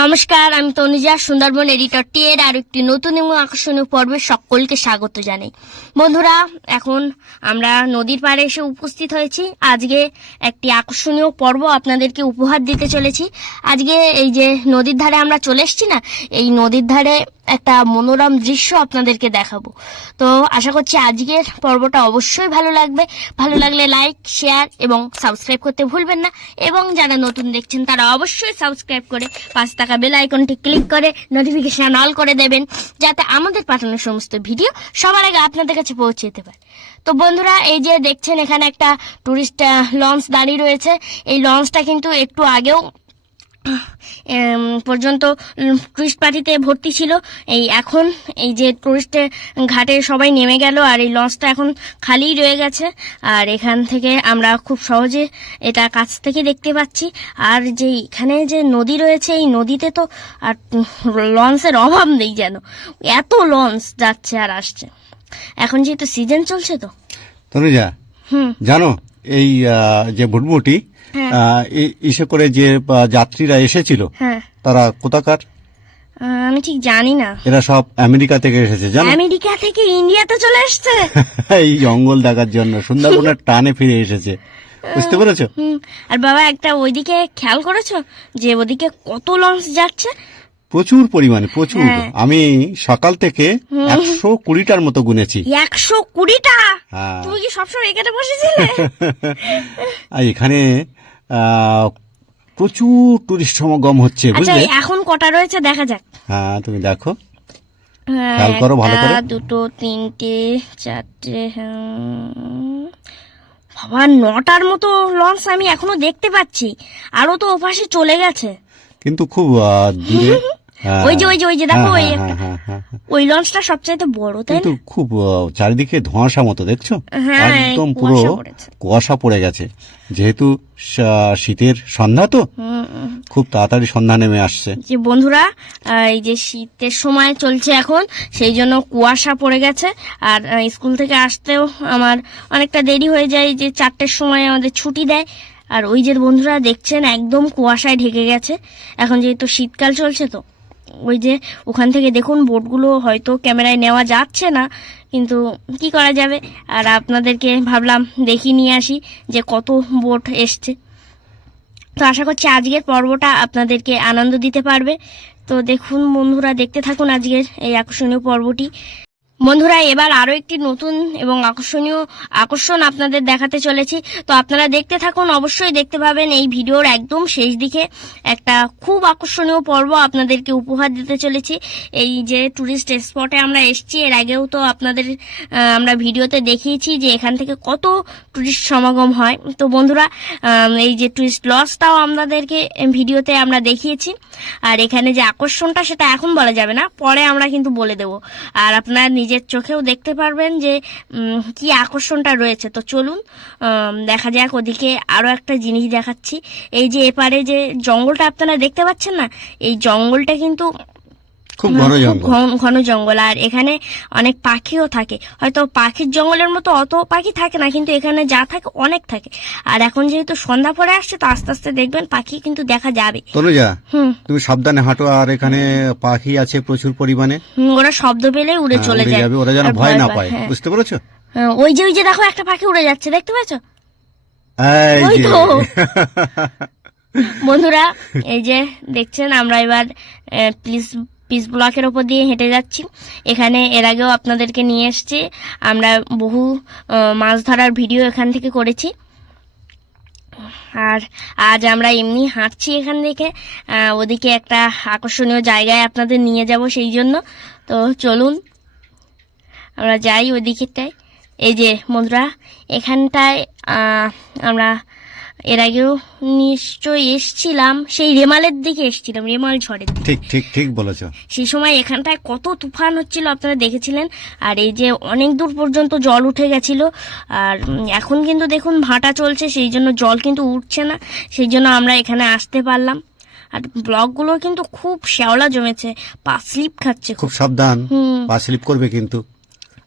নমস্কার, আমি তনুজা, সুন্দরবন এডিটর টি এর আর একটি নতুন এবং আকর্ষণীয় পর্বে সকলকে স্বাগত জানাই। বন্ধুরা, এখন আমরা নদীর পাড়ে এসে উপস্থিত হয়েছি। আজকে একটি আকর্ষণীয় পর্ব আপনাদেরকে উপহার দিতে চলেছি। আজকে এই যে নদীর ধারে আমরা চলে এসছি না, এই নদীর ধারে একটা মনোরম দৃশ্য আপনাদেরকে দেখাবো। তো আশা করছি আজকের পর্বটা অবশ্যই ভালো লাগবে। ভালো লাগলে লাইক, শেয়ার এবং সাবস্ক্রাইব করতে ভুলবেন না। এবং যারা নতুন দেখছেন, তারা অবশ্যই সাবস্ক্রাইব করে পাঁচ টাকা বেল আইকনটি ক্লিক করে নোটিফিকেশন অল করে দেবেন, যাতে আমাদের পাঠানো সমস্ত ভিডিও সবার আগে আপনাদের কাছে পৌঁছে যেতে পারে। তো বন্ধুরা, এই যে দেখছেন, এখানে একটা টুরিস্ট লঞ্চ দাঁড়িয়ে রয়েছে। এই লঞ্চটা কিন্তু একটু আগেও পর্যন্ত টুরিস্ট পার্টিতে ভর্তি ছিল। এই এখন এই যে টুরিস্ট ঘাটে সবাই নেমে গেল আর এই লঞ্চটা এখন খালিই রয়ে গেছে। আর এখান থেকে আমরা খুব সহজে এটা কাছ থেকে দেখতে পাচ্ছি। আর যে এখানে যে নদী রয়েছে এই নদীতে তো আর লঞ্চের অভাব নেই যেন। এত লঞ্চ যাচ্ছে আর আসছে। এখন যেহেতু সিজন চলছে তো। তনুজা হুম। জানো এই যে এ- এসে করে যে যাত্রীরা এসেছিল হ্যাঁ। তারা কোথাকার? আমি ঠিক জানি না। এরা সব আমেরিকা থেকে এসেছে জানো? আমেরিকা থেকে ইন্ডিয়াতে চলে আসছে। এই জঙ্গল দেখার জন্য সুন্দরবনের টানে ফিরে এসেছে। বুঝতে পেরেছ? আর বাবা একটা ওইদিকে খেয়াল করেছ? যে ওদিকে কত লঞ্চ যাচ্ছে? প্রচুর পরিমাণে প্রচুর। হ্যাঁ। আমি সকাল থেকে একশো কুড়িটার মতো গুনেছি। একশো কুড়িটা? হ্যাঁ। তুমি কি সবসময় এখানে বসেছিলে? এখানে প্রচুর টুরিস্ট সমাগম হচ্ছে আচ্ছা বুঝলে? এখন কটা রয়েছে? দেখা যাক। হ্যাঁ তুমি দেখো। হ্যাঁ, খেয়াল করো ভালো করে। দুটো তিনটে চারটে হুম। বাবা নটার মতো লঞ্চ আমি এখনও দেখতে পাচ্ছি। আরও তো ওপাশে চলে গেছে। কিন্তু খুব দূরে। হ্যাঁ, ওই যে ওই যে ওই যে দেখো হ্যাঁ, ওই হ্যাঁ, একটা। হ্যাঁ, হ্যাঁ, হ্যাঁ। ওই লঞ্চটা সবচাইতে বড় তাই না খুব চারিদিকে ধোঁয়াশা মতো দেখছ হ্যাঁ, একদম পুরো কুয়াশা। পড়ে গেছে যেহেতু শীতের সন্ধ্যা তো। খুব তাড়াতাড়ি সন্ধ্যা নেমে আসছে যে বন্ধুরা এই যে শীতের সময় চলছে এখন সেই জন্য কুয়াশা পড়ে গেছে আর স্কুল থেকে আসতেও আমার অনেকটা দেরি হয়ে যায় যে চারটের সময় আমাদের ছুটি দেয় আর ওই যে বন্ধুরা দেখছেন একদম কুয়াশায় ঢেকে গেছে এখন যেহেতু শীতকাল চলছে তো ওই যে ওখান থেকে দেখুন বোটগুলো হয়তো ক্যামেরায় নেওয়া যাচ্ছে না, কিন্তু কি করা যাবে? আর আপনাদেরকে ভাবলাম দেখি নিয়ে আসি যে কত বোট এসছে। তো আশা করছি আজকের পর্বটা আপনাদেরকে আনন্দ দিতে পারবে। তো দেখুন বন্ধুরা, দেখতে থাকুন আজকের এই আকর্ষণীয় পর্বটি। বন্ধুরা, এবার আরও একটি নতুন এবং আকর্ষণীয় আকর্ষণ আপনাদের দেখাতে চলেছি। তো আপনারা দেখতে থাকুন, অবশ্যই দেখতে পাবেন এই ভিডিওর একদম শেষ দিকে একটা খুব আকর্ষণীয় পর্ব আপনাদেরকে উপহার দিতে চলেছি। এই যে টুরিস্ট স্পটে আমরা এসেছি, এর আগেও তো আপনাদের আমরা ভিডিওতে দেখিয়েছি যে এখান থেকে কত টুরিস্ট সমাগম হয়। তো বন্ধুরা এই যে ট্যুরিস্ট লসটাও আপনাদেরকে ভিডিওতে আমরা দেখিয়েছি। আর এখানে যে আকর্ষণটা, সেটা এখন বলা যাবে না, পরে আমরা কিন্তু বলে দেব। আর আপনার নিজের চোখেও দেখতে পারবেন যে কি আকর্ষণটা রয়েছে। তো চলুন দেখা যাক ওদিকে আরও একটা জিনিস দেখাচ্ছি। এই যে এপারে যে জঙ্গলটা আপনারা দেখতে পাচ্ছেন না, এই জঙ্গলটা কিন্তু খুব ঘন জঙ্গল। ঘন জঙ্গল। আর এখানে অনেক পাখিও থাকে। হয়তো পাখির জঙ্গলের মতো অত পাখি থাকে না কিন্তু এখানে যা থাকে অনেক থাকে। আর এখন যেহেতু সন্ধ্যা পড়ে আসছে তো আস্তে আস্তে দেখবেন পাখি কিন্তু দেখা যাবে। তনুজা তুমি সাবধানে হাঁটো। আর এখানে পাখি আছে প্রচুর পরিমাণে। ওরা শব্দ পেলেই উড়ে হ্যাঁ, চলে যায়। যাবে। ওরা যেন ভয় না পায়, হ্যাঁ। বুঝতে পেরেছ? হ্যাঁ, ওই যে ওই যে দেখো একটা পাখি উড়ে যাচ্ছে। দেখতে পাচ্ছ? এই ওই তো। বন্ধুরা এই যে দেখছেন আমরা এবার প্লিজ পিস ব্লকের ওপর দিয়ে হেঁটে যাচ্ছি। এখানে এর আগেও আপনাদেরকে নিয়ে এসছি। আমরা বহু মাছ ধরার ভিডিও এখান থেকে করেছি। আর আজ আমরা এমনি হাঁটছি এখান থেকে। ওদিকে একটা আকর্ষণীয় জায়গায় আপনাদের নিয়ে যাব সেই জন্য। তো চলুন, আমরা যাই ওদিকেটায় এই যে বন্ধুরা এখানটায় আমরা এর আগেও নিশ্চয়ই এসছিলাম সেই রেমালের দিকে এসছিলাম রেমাল ঝড়ের ঠিক ঠিক ঠিক বলেছ। সেই সময় এখানটায় কত তুফান হচ্ছিল আপনারা দেখেছিলেন আর এই যে অনেক দূর পর্যন্ত জল উঠে গেছিল আর এখন কিন্তু দেখুন ভাটা চলছে সেই জন্য জল কিন্তু উঠছে না সেই জন্য আমরা এখানে আসতে পারলাম। আর ব্লকগুলো কিন্তু খুব শ্যাওলা জমেছে পা স্লিপ খাচ্ছে খুব সাবধান পা স্লিপ করবে কিন্তু।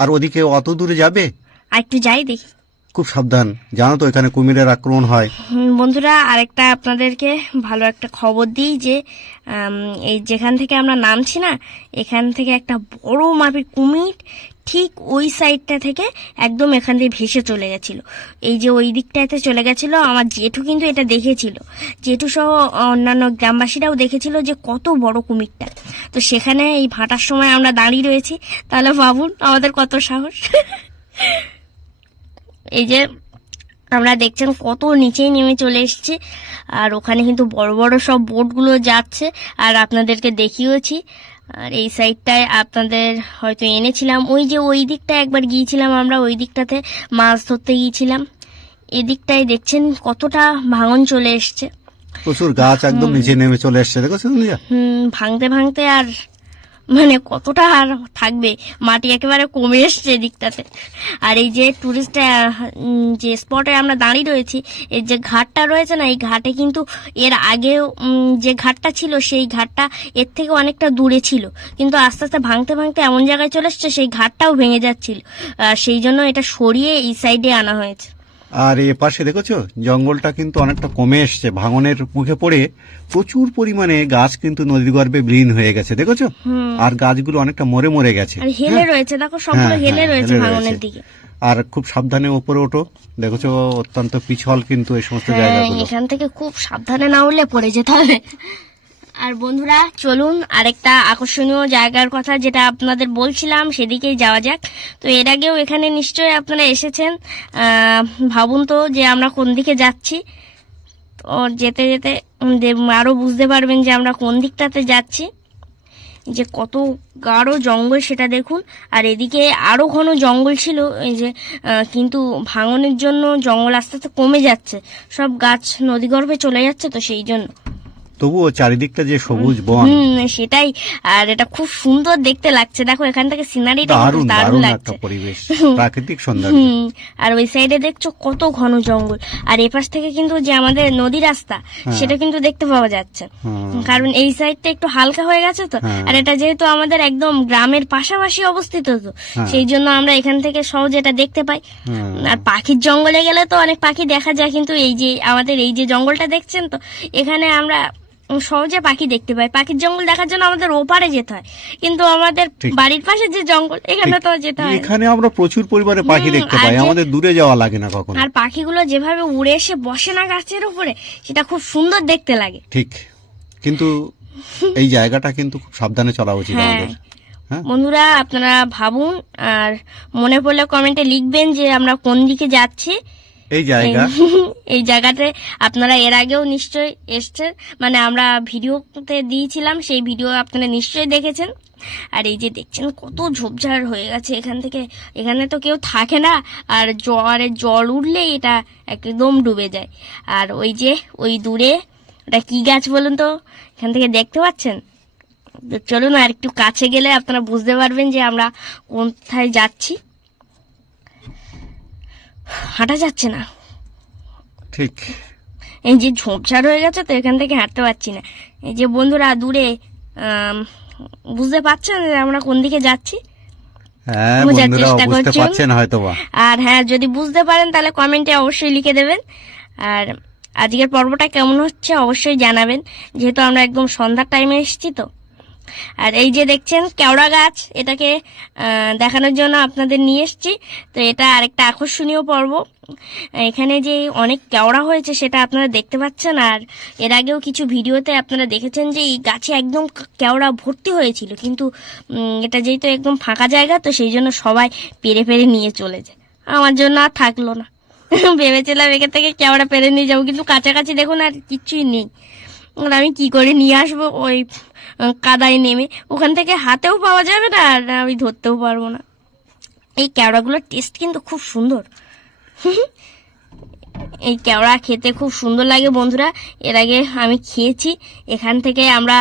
আর ওদিকে অত দূরে যাবে? আর একটু যাই দেখি। খুব সাবধান। জানো তো এখানে কুমিরের আক্রমণ হয়। বন্ধুরা, আরেকটা আপনাদেরকে ভালো একটা খবর দিই যে এই যেখান থেকে আমরা নামছি না, এখান থেকে একটা বড় মাপের কুমির ঠিক ওই সাইডটা থেকে একদম এখান দিয়ে ভেসে চলে গেছিল। এই যে ওই দিকটাতে চলে গেছিল, আমার জেঠু কিন্তু এটা দেখেছিল। জেঠু সহ অন্যান্য গ্রামবাসীরাও দেখেছিল যে কত বড় কুমিরটা। তো সেখানে এই ভাটার সময় আমরা দাঁড়িয়ে রয়েছি। তাহলে ভাবুন আমাদের কত সাহস? এই যে আমরা দেখছেন কত নিচেই নেমে চলে এসেছি আর ওখানে কিন্তু বড় বড় সব বোটগুলো যাচ্ছে আর আপনাদেরকে দেখিয়েছি আর এই সাইডটায় আপনাদের হয়তো এনেছিলাম। ওই যে ওই দিকটায় একবার গিয়েছিলাম আমরা ওই দিকটাতে মাছ ধরতে গিয়েছিলাম। এদিকটায় দেখছেন কতটা ভাঙন চলে এসছে। প্রচুর গাছ একদম নিচে নেমে চলে এসছে হুম ভাঙতে ভাঙতে আর মানে কতটা আর থাকবে? মাটি একেবারে কমে এসছে এদিকটাতে। আর এই যে টুরিস্ট যে স্পটে আমরা দাঁড়িয়ে রয়েছি, এর যে ঘাটটা রয়েছে না, এই ঘাটে কিন্তু এর আগেও যে ঘাটটা ছিল, সেই ঘাটটা এর থেকে অনেকটা দূরে ছিল। কিন্তু আস্তে আস্তে ভাঙতে ভাঙতে এমন জায়গায় চলে এসছে, সেই ঘাটটাও ভেঙে যাচ্ছিল। সেই জন্য এটা সরিয়ে এই সাইডে আনা হয়েছে। আর এ পাশে দেখেছ জঙ্গলটা কিন্তু অনেকটা কমে এসছে ভাঙনের মুখে পড়ে প্রচুর পরিমাণে গাছ কিন্তু নদীর গর্ভে বিলীন হয়ে গেছে দেখেছ? আর গাছগুলো অনেকটা মরে মরে গেছে। আর হেলে রয়েছে দেখো সবগুলো হ্যাঁ, হেলে হ্যাঁ, রয়েছে ভাঙনের দিকে। আর খুব সাবধানে ওপরে ওঠো দেখেছ অত্যন্ত পিছল কিন্তু এই সমস্ত হ্যাঁ জায়গাগুলো। এখান থেকে খুব সাবধানে না উঠলে পড়ে যেতে হবে। আর বন্ধুরা চলুন আরেকটা আকর্ষণীয় জায়গার কথা যেটা আপনাদের বলছিলাম সেদিকেই যাওয়া যাক। তো এর আগেও এখানে নিশ্চয়ই আপনারা এসেছেন। ভাবুন তো যে আমরা কোন দিকে যাচ্ছি। তো যেতে যেতে উম, দে- আরও বুঝতে পারবেন যে আমরা কোন দিকটাতে যাচ্ছি। যে কত গাঢ় জঙ্গল সেটা দেখুন। আর এদিকে আরও ঘন জঙ্গল ছিল এই যে কিন্তু ভাঙনের জন্য জঙ্গল আস্তে আস্তে কমে যাচ্ছে। সব গাছ নদীগর্ভে চলে যাচ্ছে তো সেই জন্য। তবুও চারিদিকটা যে সবুজ বন। হুম সেটাই। আর এটা খুব সুন্দর দেখতে লাগছে। দেখো এখান থেকে সিনারিটা দারুণ দারুণ একটা পরিবেশ প্রাকৃতিক সৌন্দর্য। আর ওই সাইডে দেখছ কত ঘন জঙ্গল। আর এপাশ থেকে কিন্তু যে আমাদের নদী রাস্তা সেটা কিন্তু দেখতে পাওয়া যাচ্ছে। কারণ এই সাইডটা একটু হালকা হয়ে গেছে তো। হ্যাঁ। আর এটা যেহেতু আমাদের একদম গ্রামের পাশাপাশি অবস্থিত তো হ্যাঁ। সেই জন্য আমরা এখান থেকে সহজে এটা দেখতে পাই। আর পাখির জঙ্গলে গেলে তো অনেক পাখি দেখা যায় কিন্তু এই যে আমাদের এই যে জঙ্গলটা দেখছেন তো এখানে আমরা সহজে পাখি দেখতে পাই পাখির জঙ্গল দেখার জন্য আমাদের ওপারে যেতে হয়। কিন্তু আমাদের বাড়ির পাশে যে জঙ্গল এখানে তো যেতে হয় এখানে আমরা প্রচুর পরিমাণে পাখি দেখতে পাই। আমাদের দূরে যাওয়া লাগে না কখনো। আর পাখিগুলো যেভাবে উড়ে এসে বসে না গাছের উপরে সেটা খুব সুন্দর দেখতে লাগে। ঠিক। কিন্তু এই জায়গাটা কিন্তু খুব সাবধানে চলা উচিত হ্যাঁ। আমাদের। হ্যাঁ? বন্ধুরা আপনারা ভাবুন আর মনে পড়লে কমেন্টে লিখবেন যে আমরা কোন দিকে যাচ্ছি। এই জায়গা। এই জায়গাতে আপনারা এর আগেও নিশ্চয়ই এসছেন। মানে আমরা ভিডিওতে দিয়েছিলাম, সেই ভিডিও আপনারা নিশ্চয়ই দেখেছেন। আর এই যে দেখছেন কত ঝোপঝাড় হয়ে গেছে এখান থেকে। এখানে তো কেউ থাকে না, আর জোয়ারে জল উঠলেই এটা একদম ডুবে যায়। আর ওই যে, ওই দূরে, ওটা কি গাছ বলুন তো? এখান থেকে দেখতে পাচ্ছেন? চলুন আর একটু কাছে গেলে আপনারা বুঝতে পারবেন যে আমরা কোথায় যাচ্ছি। হাঁটা যাচ্ছে না। ঠিক। এই যে ঝোপঝাড় হয়ে গেছে তো এখান থেকে হাঁটতে পারছি না। এই যে বন্ধুরা দূরে বুঝতে পারছেন আমরা কোন দিকে যাচ্ছি? হ্যাঁ বোঝার চেষ্টা করছেন। আর হ্যাঁ যদি বুঝতে পারেন তাহলে কমেন্টে অবশ্যই লিখে দেবেন। আর আজকের পর্বটা কেমন হচ্ছে অবশ্যই জানাবেন। যেহেতু আমরা একদম সন্ধ্যার টাইমে এসেছি তো। আর এই যে দেখছেন কেওড়া গাছ, এটাকে দেখানোর জন্য আপনাদের নিয়ে এসেছি। তো এটা আরেকটা আকর্ষণীয় পর্ব। এখানে যে অনেক কেওড়া হয়েছে সেটা আপনারা দেখতে পাচ্ছেন, আর এর আগেও কিছু ভিডিওতে আপনারা দেখেছেন যে এই গাছে একদম কেওড়া ভর্তি হয়েছিল। কিন্তু এটা যেহেতু একদম ফাঁকা জায়গা, তো সেই জন্য সবাই পেরে পেরে নিয়ে চলে যায়। আমার জন্য আর থাকল না। ভেবেছিলাম এখান থেকে কেওড়া পেরে নিয়ে যাব, কিন্তু কাছাকাছি দেখুন আর কিচ্ছুই নেই। আমি কি করে নিয়ে আসব? ওই কাদায় নেমে। ওখান থেকে হাতেও পাওয়া যাবে না, আর আমি ধরতেও পারব না। এই কেওড়াগুলোর টেস্ট কিন্তু খুব সুন্দর। এই কেওড়া খেতে খুব সুন্দর লাগে বন্ধুরা। এর আগে আমি খেয়েছি। এখান থেকে আমরা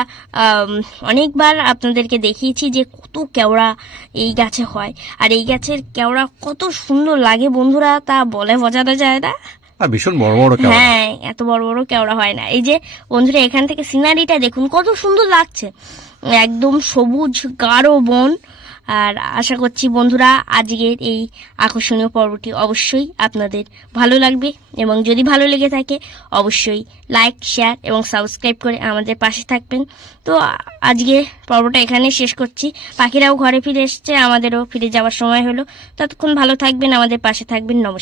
অনেকবার আপনাদেরকে দেখিয়েছি যে কত কেওড়া এই গাছে হয়। আর এই গাছের কেওড়া কত সুন্দর লাগে বন্ধুরা, তা বলে বোঝানো যায় না। আর ভীষণ বড় বড় কেমন হ্যাঁ এত বড় বড় কেওড়া হয় না। এই যে বন্ধুরা, এখান থেকে সিনারিটা দেখুন, কত সুন্দর লাগছে। একদম সবুজ, গাঢ় বন। আর আশা করছি বন্ধুরা, আজকের এই আকর্ষণীয় পর্বটি অবশ্যই আপনাদের ভালো লাগবে। এবং যদি ভালো লেগে থাকে, অবশ্যই লাইক শেয়ার এবং সাবস্ক্রাইব করে আমাদের পাশে থাকবেন। তো আজকে পর্বটা এখানে শেষ করছি। পাখিরাও ঘরে ফিরে এসছে, আমাদেরও ফিরে যাওয়ার সময় হলো। ততক্ষণ ভালো থাকবেন, আমাদের পাশে থাকবেন। নমস্কার।